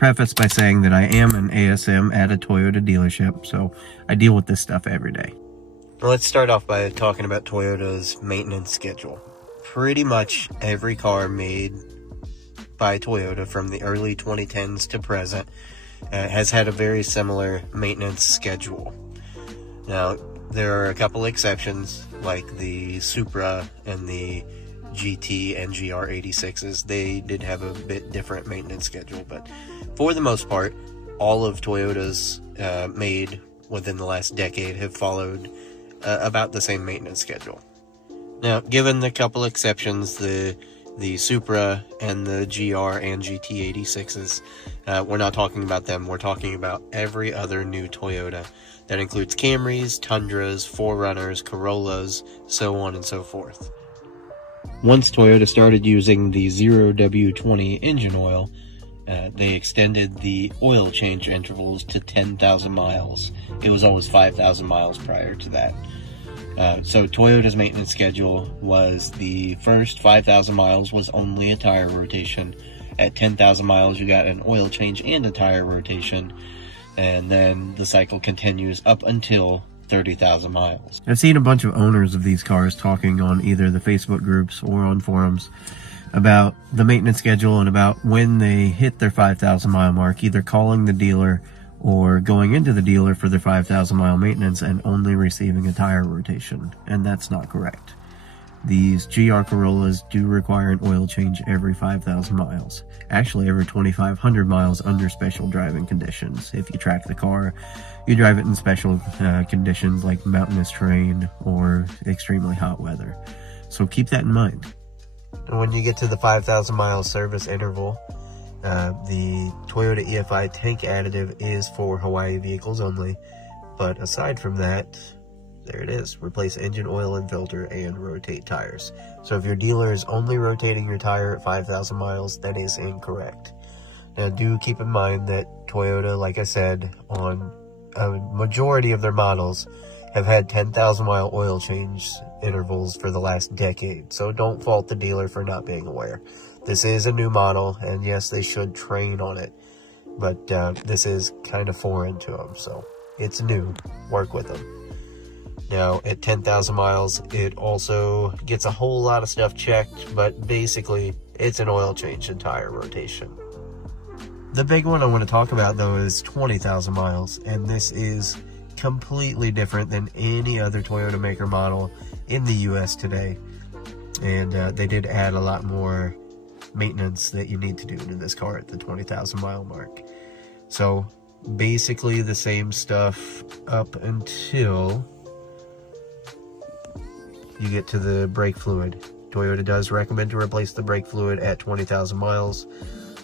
preface by saying that I am an ASM at a Toyota dealership, so I deal with this stuff every day. Let's start off by talking about Toyota's maintenance schedule. Pretty much every car made by Toyota from the early 2010s to present has had a very similar maintenance schedule. Now, there are a couple exceptions, like the Supra and the GT and GR 86s. They did have a bit different maintenance schedule, but for the most part, all of Toyota's made within the last decade have followed about the same maintenance schedule. Now, given the couple exceptions, the Supra and the GR and GT 86s, we're not talking about them. We're talking about every other new Toyota. That includes Camrys, Tundras, 4Runners, Corollas, so on and so forth. Once Toyota started using the 0W20 engine oil, they extended the oil change intervals to 10,000 miles. It was always 5,000 miles prior to that. So Toyota's maintenance schedule was the first 5,000 miles was only a tire rotation. At 10,000 miles, you got an oil change and a tire rotation. And then the cycle continues up until 30,000 miles. I've seen a bunch of owners of these cars talking on either the Facebook groups or on forums about the maintenance schedule and about when they hit their 5,000 mile mark, either calling the dealer or going into the dealer for their 5,000 mile maintenance and only receiving a tire rotation. And that's not correct. These GR Corollas do require an oil change every 5,000 miles. Actually, every 2,500 miles under special driving conditions. If you track the car, you drive it in special conditions like mountainous terrain or extremely hot weather. So keep that in mind. When you get to the 5,000 mile service interval, the Toyota EFI tank additive is for Hawaii vehicles only. But aside from that, there it is. Replace engine oil and filter and rotate tires. So if your dealer is only rotating your tire at 5,000 miles, that is incorrect. Now do keep in mind that Toyota, like I said, on a majority of their models have had 10,000 mile oil change intervals for the last decade. So don't fault the dealer for not being aware. This is a new model, and yes, they should train on it. But this is kind of foreign to them, so it's new. Work with them. Now, at 10,000 miles, it also gets a whole lot of stuff checked, but basically, it's an oil change and tire rotation. The big one I want to talk about, though, is 20,000 miles, and this is completely different than any other Toyota maker model in the US today. And they did add a lot more maintenance that you need to do to this car at the 20,000 mile mark. So, basically the same stuff up until you get to the brake fluid. Toyota does recommend to replace the brake fluid at 20,000 miles,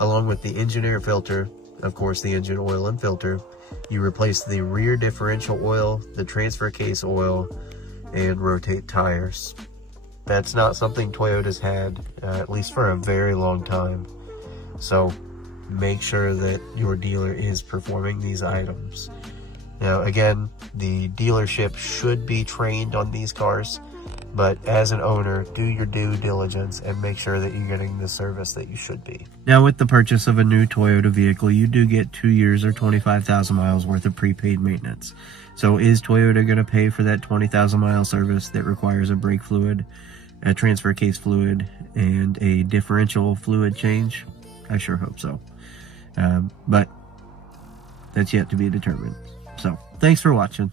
along with the engine air filter, of course the engine oil and filter. You replace the rear differential oil, the transfer case oil, and rotate tires. That's not something Toyota's had, at least for a very long time. So make sure that your dealer is performing these items. Now again, the dealership should be trained on these cars, but as an owner, do your due diligence and make sure that you're getting the service that you should be. Now, with the purchase of a new Toyota vehicle, you do get 2 years or 25,000 miles worth of prepaid maintenance. So is Toyota going to pay for that 20,000 mile service that requires a brake fluid, a transfer case fluid, and a differential fluid change? I sure hope so. But that's yet to be determined. So, thanks for watching.